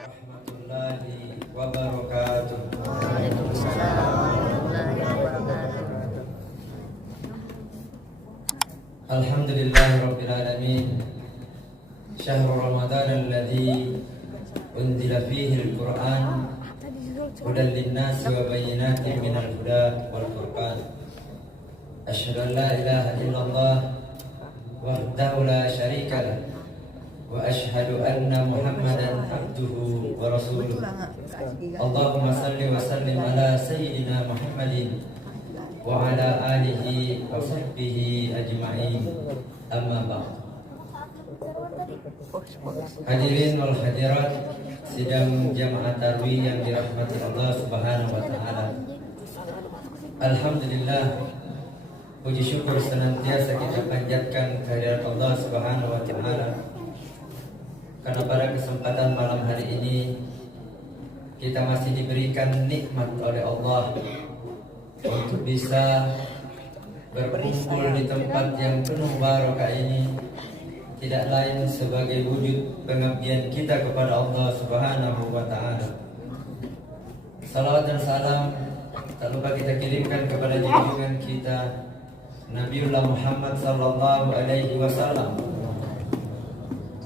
warahmatullahi wabarakatuh. Waalaikumsalam warahmatullahi wabarakatuh. Alhamdulillahi rabbil alamin. Syahrul Ramadan alladzi unzila fihi al-Qur'an hudan lin-nasi wa bayyinatin minal huda wal furqan. Asyhadu an la ilaha illallah wahdahu la syarika lah wa asyhadu anna Muhammadan abduhu wa rasuluh. Allahumma salli wa sallim ala sayyidina Muhammadin wa ala alihi wa sahbihi ajma'in. Amma ba'd. Hadirin wal hadirat sidang jamaah tarwih yang dirahmati Allah Subhanahu wa taala. Alhamdulillah, puji syukur senantiasa kita panjatkan kehadirat Allah Subhanahu wa taala karena pada kesempatan malam hari ini kita masih diberikan nikmat oleh Allah untuk bisa berkumpul di tempat yang penuh barokah ini, tidak lain sebagai wujud pengabdian kita kepada Allah Subhanahu wa taala. Salawat dan salam tak lupa kita kirimkan kepada junjungan kita Nabiullah Muhammad sallallahu alaihi wasallam,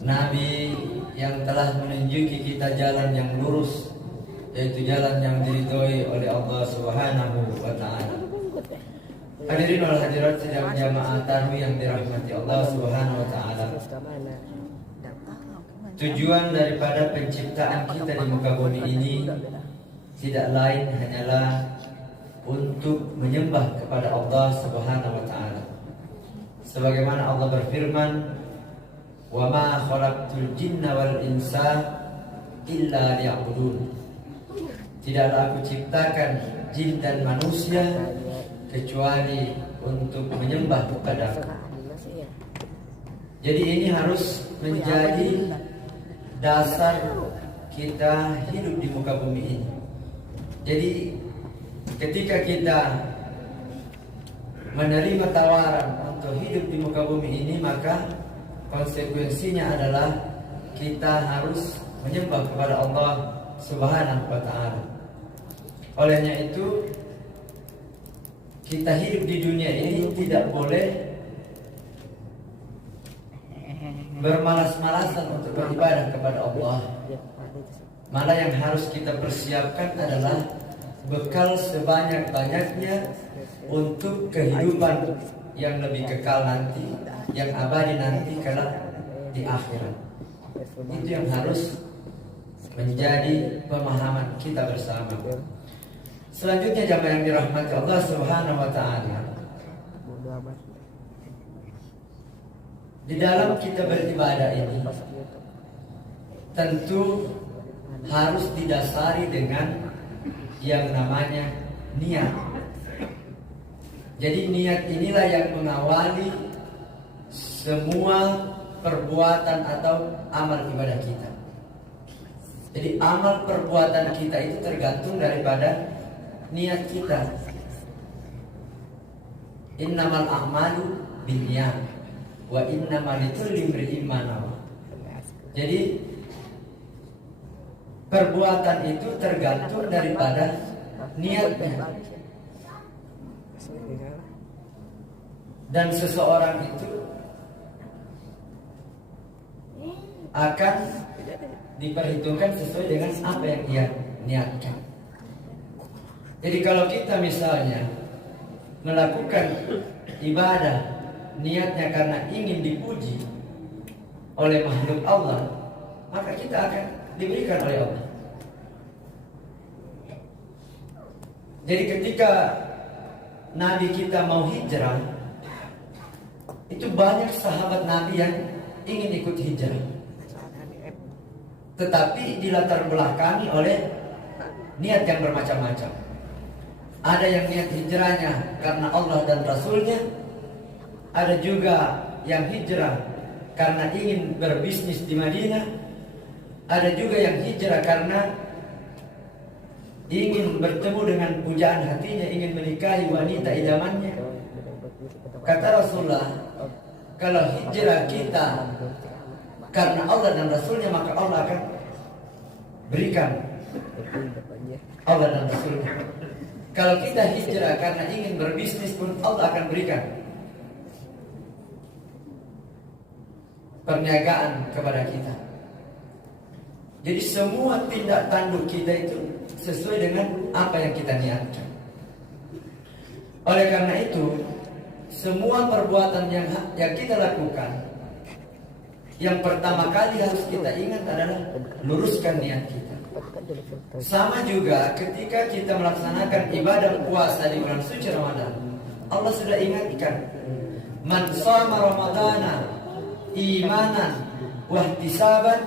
Nabi yang telah menunjuki kita jalan yang lurus, yaitu jalan yang diridhoi oleh Allah Subhanahu wa taala. Hadirin wal hadirat sidang jamaah tarwih yang dirahmati Allah Subhanahu wa taala. Tujuan daripada penciptaan kita di muka bumi ini tidak lain hanyalah untuk menyembah kepada Allah Subhanahu wa taala. Sebagaimana Allah berfirman, "Wa ma khalaqtul jinna wal insa illa liya'budun." Tidaklah aku ciptakan jin dan manusia kecuali untuk menyembah kepada Aku. Jadi ini harus menjadi dasar kita hidup di muka bumi ini. Jadi ketika kita menerima tawaran untuk hidup di muka bumi ini, maka konsekuensinya adalah kita harus menyembah kepada Allah Subhanahu wa taala. Olehnya itu kita hidup di dunia ini tidak boleh bermalas-malasan untuk beribadah kepada Allah. Malah yang harus kita persiapkan adalah bekal sebanyak-banyaknya untuk kehidupan yang lebih kekal nanti, yang abadi nanti kelak di akhirat. Itu yang harus menjadi pemahaman kita bersama. Selanjutnya jamaah yang dirahmati Allah Subhanahu wa taala, di dalam kita beribadah ini tentu harus didasari dengan yang namanya niat. Jadi niat inilah yang mengawali semua perbuatan atau amal ibadah kita. Jadi amal perbuatan kita itu tergantung daripada niat kita. Innamal a'malu binniyat wa innamal likulli imri'in ma nawa. Jadi perbuatan itu tergantung daripada niatnya. Dan seseorang itu akan diperhitungkan sesuai dengan apa yang ia niatkan. Jadi kalau kita misalnya melakukan ibadah niatnya karena ingin dipuji oleh makhluk Allah, maka kita akan diberikan oleh Allah. Jadi ketika Nabi kita mau hijrah, itu banyak sahabat Nabi yang ingin ikut hijrah, tetapi dilatar belakangi oleh niat yang bermacam-macam. Ada yang niat hijrahnya karena Allah dan Rasulnya, ada juga yang hijrah karena ingin berbisnis di Madinah, ada juga yang hijrah karena ingin bertemu dengan pujaan hatinya, ingin menikahi wanita idamannya. Kata Rasulullah, kalau hijrah kita karena Allah dan Rasulnya, maka Allah akan berikan Allah dan Rasulnya. Kalau kita hijrah karena ingin berbisnis pun Allah akan berikan perniagaan kepada kita. Jadi semua tindak tanduk kita itu sesuai dengan apa yang kita niatkan. Oleh karena itu, semua perbuatan yang kita lakukan, yang pertama kali harus kita ingat adalah luruskan niat kita. Sama juga ketika kita melaksanakan ibadah puasa di bulan suci Ramadan, Allah sudah ingatkan, man shoma ramadana imanan wahtisaban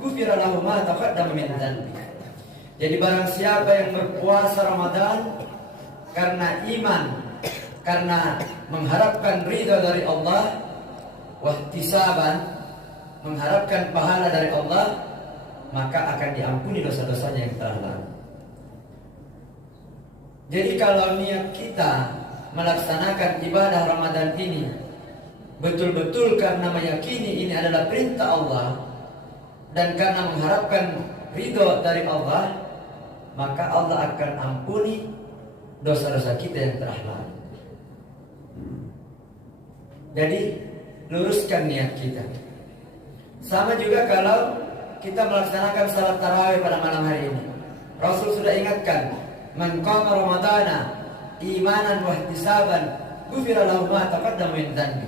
ghufira lahu ma taqaddama min dhanbi. Jadi barang siapa yang berpuasa Ramadan karena iman, karena mengharapkan ridha dari Allah, wahtisaban, mengharapkan pahala dari Allah, maka akan diampuni dosa-dosanya yang telah lalu. Jadi kalau niat kita melaksanakan ibadah Ramadan ini betul-betul karena meyakini ini adalah perintah Allah dan karena mengharapkan ridho dari Allah, maka Allah akan ampuni dosa-dosa kita yang telah lalu. Jadi luruskan niat kita. Sama juga kalau kita melaksanakan salat tarawih pada malam hari ini, Rasul sudah ingatkan, man qama ramadana imanan wa ihtisaban ghufira lahu ma taqaddama min dhanbi.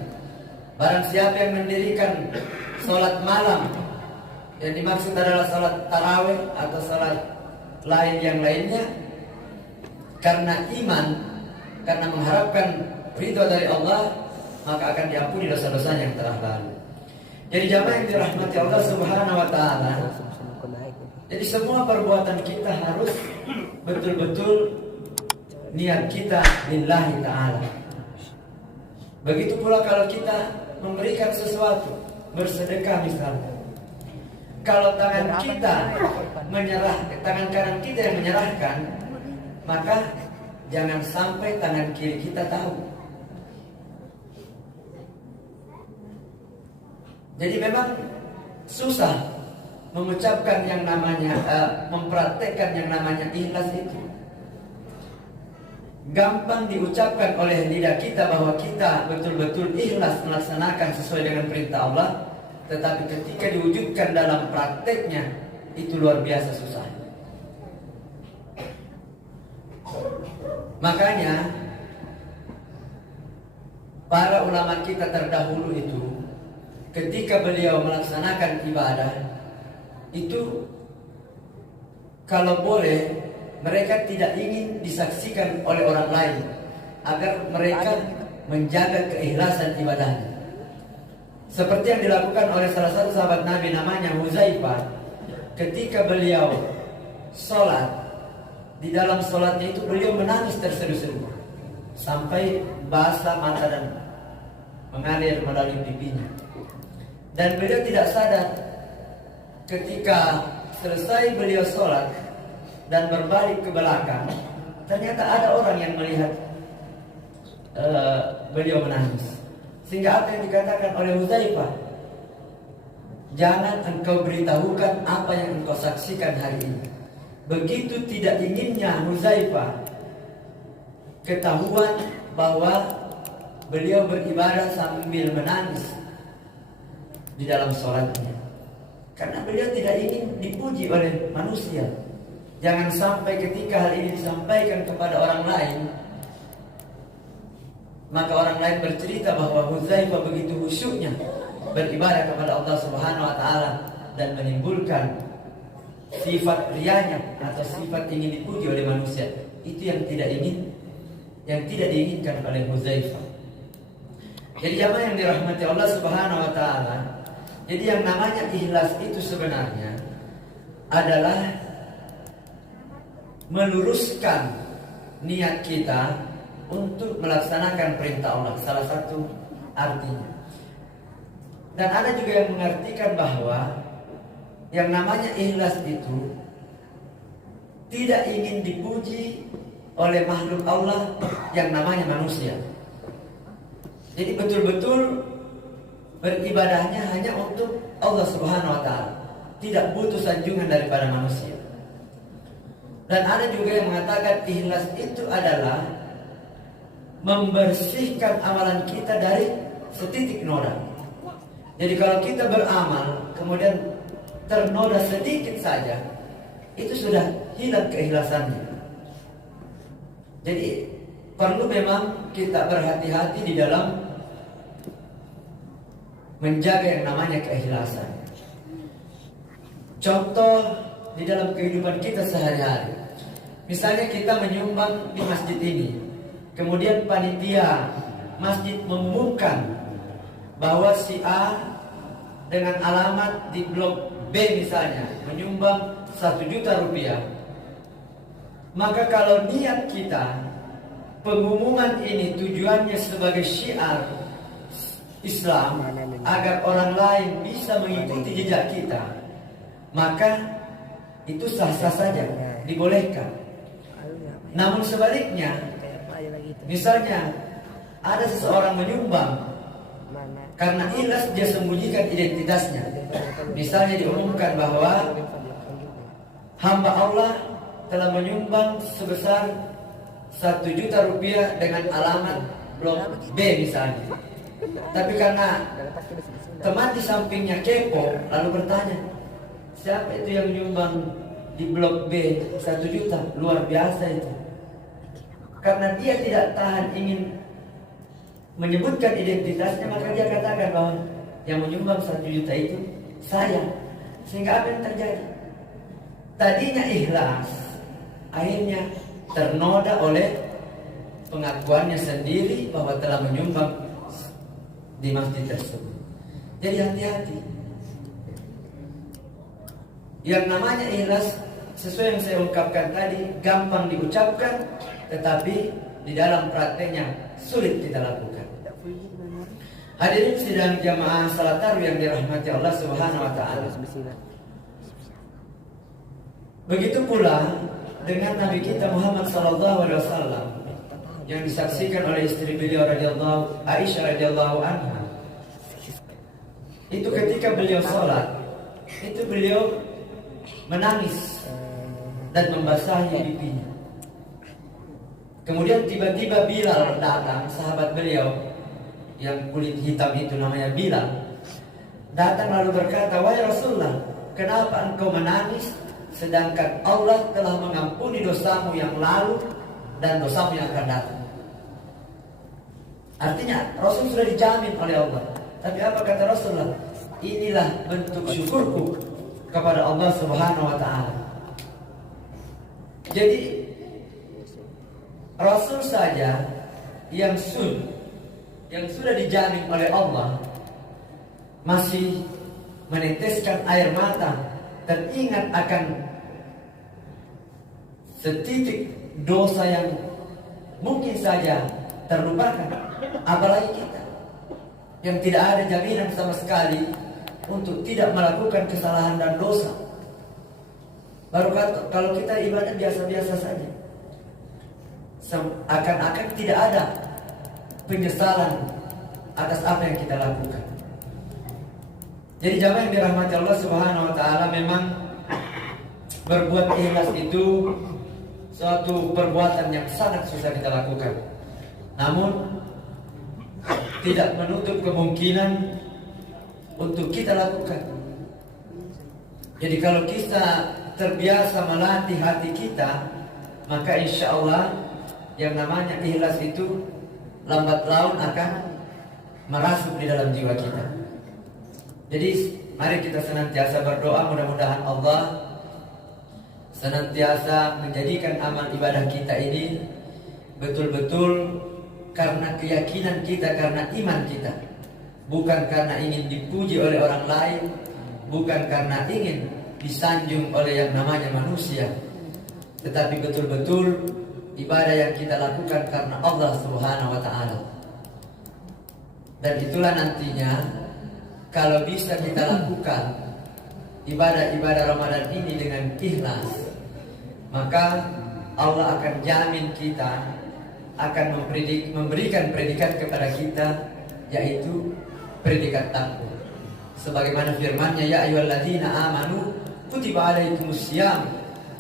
Barang siapa yang mendirikan salat malam, yang dimaksud adalah salat tarawih atau salat lain yang lainnya, karena iman, karena mengharapkan ridho dari Allah, maka akan diampuni dosa-dosanya yang telah lalu. Jadi jamaah yang dirahmati Allah Subhanahu wa taala, jadi semua perbuatan kita harus betul-betul niat kita lillahi taala. Begitu pula kalau kita memberikan sesuatu, bersedekah misalnya, kalau tangan kita menyerah, tangan kanan kita yang menyerahkan, maka jangan sampai tangan kiri kita tahu. Jadi memang susah mengucapkan yang namanya, mempraktekkan yang namanya ikhlas itu. Gampang diucapkan oleh lidah kita bahwa kita betul-betul ikhlas melaksanakan sesuai dengan perintah Allah, tetapi ketika diwujudkan dalam prakteknya, itu luar biasa susah. Makanya para ulama kita terdahulu itu, ketika beliau melaksanakan ibadah itu, kalau boleh mereka tidak ingin disaksikan oleh orang lain, agar mereka menjaga keikhlasan ibadahnya. Seperti yang dilakukan oleh salah satu sahabat Nabi namanya Huzaifah. Ketika beliau sholat, di dalam sholatnya itu beliau menangis terseduh-seduh sampai basah mata dan mengalir melalui pipinya. Dan beliau tidak sadar ketika selesai beliau sholat dan berbalik ke belakang, ternyata ada orang yang melihat beliau menangis. Sehingga apa yang dikatakan oleh Huzaifah, jangan engkau beritahukan apa yang engkau saksikan hari ini. Begitu tidak inginnya Huzaifah ketahuan bahwa beliau beribadah sambil menangis di dalam sholatnya, karena beliau tidak ingin dipuji oleh manusia. Jangan sampai ketika hal ini disampaikan kepada orang lain, maka orang lain bercerita bahwa Huzaifah begitu khusyuknya beribadah kepada Allah Subhanahu wa taala dan menimbulkan sifat rianya atau sifat ingin dipuji oleh manusia. Itu yang tidak diinginkan oleh Huzaifah. Jadi jamaah yang dirahmati Allah Subhanahu wa taala, jadi yang namanya ikhlas itu sebenarnya adalah meluruskan niat kita untuk melaksanakan perintah Allah, salah satu artinya. Dan ada juga yang mengartikan bahwa yang namanya ikhlas itu tidak ingin dipuji oleh makhluk Allah yang namanya manusia. Jadi betul-betul beribadahnya hanya untuk Allah Subhanahu wa taala. tidak butuh sanjungan daripada manusia. Dan ada juga yang mengatakan ikhlas itu adalah membersihkan amalan kita dari setitik noda. Jadi kalau kita beramal kemudian ternoda sedikit saja, itu sudah hilang keikhlasannya. Jadi perlu memang kita berhati-hati di dalam menjaga yang namanya keikhlasan. Contoh di dalam kehidupan kita sehari-hari. Misalnya kita menyumbang di masjid ini, kemudian panitia masjid mengumumkan bahwa si A dengan alamat di blok B misalnya menyumbang 1 juta rupiah. Maka kalau niat kita pengumuman ini tujuannya sebagai syiar Islam agar orang lain bisa mengikuti jejak kita, maka itu sah-sah saja, dibolehkan. Namun sebaliknya, misalnya ada seseorang menyumbang karena ikhlas dia sembunyikan identitasnya. Misalnya diumumkan bahwa hamba Allah telah menyumbang sebesar 1 juta rupiah dengan alamat blok B misalnya. Tapi karena teman di sampingnya kepo, lalu bertanya, siapa itu yang menyumbang di blok B 1 juta? Luar biasa itu. Karena dia tidak tahan ingin menyebutkan identitasnya, maka dia katakan bahwa yang menyumbang 1 juta itu saya. Sehingga apa yang terjadi? Tadinya ikhlas, akhirnya ternoda oleh pengakuannya sendiri bahwa telah menyumbang di masjid tersebut. Jadi hati-hati. Yang namanya ikhlas, sesuai yang saya ungkapkan tadi, gampang diucapkan, tetapi di dalam prakteknya sulit kita lakukan. Hadirin sidang jamaah salat tarawih yang dirahmati Allah Subhanahu wa taala. Begitu pula dengan Nabi kita Muhammad sallallahu alaihi wasallam yang disaksikan oleh istri beliau radhiyallahu Aisyah radhiyallahu anha. Itu ketika beliau sholat, itu beliau menangis dan membasahi pipinya. Kemudian tiba-tiba Bilal datang, sahabat beliau yang kulit hitam itu namanya Bilal, datang lalu berkata, wahai Rasulullah, kenapa engkau menangis sedangkan Allah telah mengampuni dosamu yang lalu dan dosamu yang akan datang? Artinya Rasul sudah dijamin oleh Allah. Tapi apa kata Rasulullah? Inilah bentuk syukurku kepada Allah Subhanahu wa taala. Jadi Rasul saja yang sudah dijamin oleh Allah masih meneteskan air mata, teringat akan setitik dosa yang mungkin saja terlupakan, apalagi kita yang tidak ada jaminan sama sekali untuk tidak melakukan kesalahan dan dosa. Baru kalau kita ibadah biasa-biasa saja, akan-akan tidak ada penyesalan atas apa yang kita lakukan. Jadi jamaah yang dirahmati Allah Subhanahu wa taala, memang berbuat ikhlas itu suatu perbuatan yang sangat susah kita lakukan. Namun tidak menutup kemungkinan untuk kita lakukan. Jadi kalau kita terbiasa melatih hati kita, maka insya Allah yang namanya ikhlas itu lambat laun akan merasuk di dalam jiwa kita. Jadi mari kita senantiasa berdoa, mudah-mudahan Allah senantiasa menjadikan amal ibadah kita ini betul-betul karena keyakinan kita, karena iman kita, bukan karena ingin dipuji oleh orang lain, bukan karena ingin disanjung oleh yang namanya manusia, tetapi betul-betul ibadah yang kita lakukan karena Allah Subhanahu wa taala. Dan itulah nantinya kalau bisa kita lakukan ibadah-ibadah Ramadan ini dengan ikhlas, maka Allah akan jamin kita, akan memberikan predikat kepada kita, yaitu predikat takwa. sebagaimana firman-Nya, ya ayyuhalladzina amanu kutiba alaikumusiyam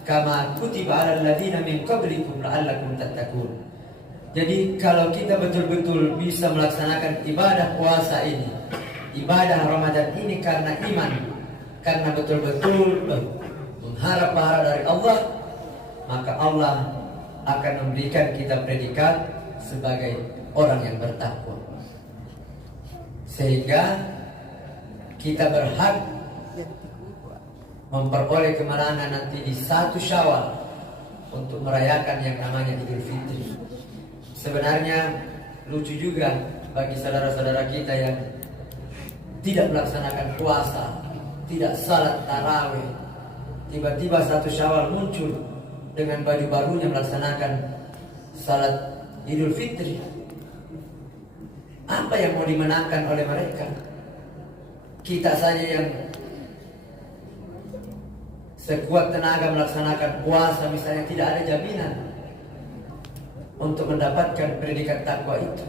kama kutiba alal ladzina min qablikum la'allakum tattaqun. Jadi kalau kita betul-betul bisa melaksanakan ibadah puasa ini, ibadah Ramadan ini karena iman, karena betul-betul mengharap pahala dari Allah, maka Allah akan memberikan kita predikat sebagai orang yang bertakwa. Sehingga kita berhak memperoleh kemenangan nanti di 1 Syawal untuk merayakan yang namanya Idul Fitri. Sebenarnya lucu juga bagi saudara-saudara kita yang tidak melaksanakan puasa, tidak salat tarawih, tiba-tiba 1 Syawal muncul dengan baju barunya melaksanakan salat Idul Fitri. Apa yang mau dimenangkan oleh mereka? Kita saja yang sekuat tenaga melaksanakan puasa misalnya tidak ada jaminan untuk mendapatkan predikat takwa itu.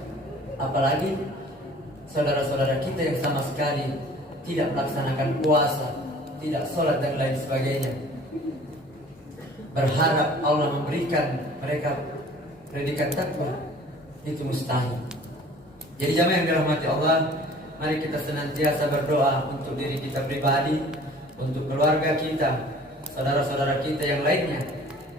Apalagi saudara-saudara kita yang sama sekali tidak melaksanakan puasa, tidak sholat dan lain sebagainya, berharap Allah memberikan mereka predikat takwa, itu mustahil. Jadi jamaah yang dirahmati Allah, mari kita senantiasa berdoa untuk diri kita pribadi, untuk keluarga kita, saudara-saudara kita yang lainnya,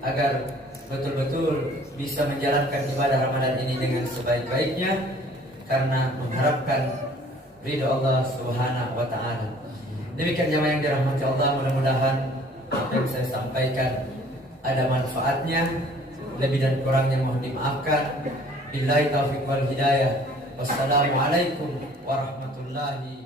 agar betul-betul bisa menjalankan ibadah Ramadan ini dengan sebaik-baiknya, karena mengharapkan ridha Allah Subhanahu wa Ta'ala. Demikian jamaah yang dirahmati Allah, mudah-mudahan apa yang saya sampaikan ada manfaatnya. Lebih dan kurangnya mohon dimaafkan. Billahi taufiq wal hidayah. Wassalamualaikum warahmatullahi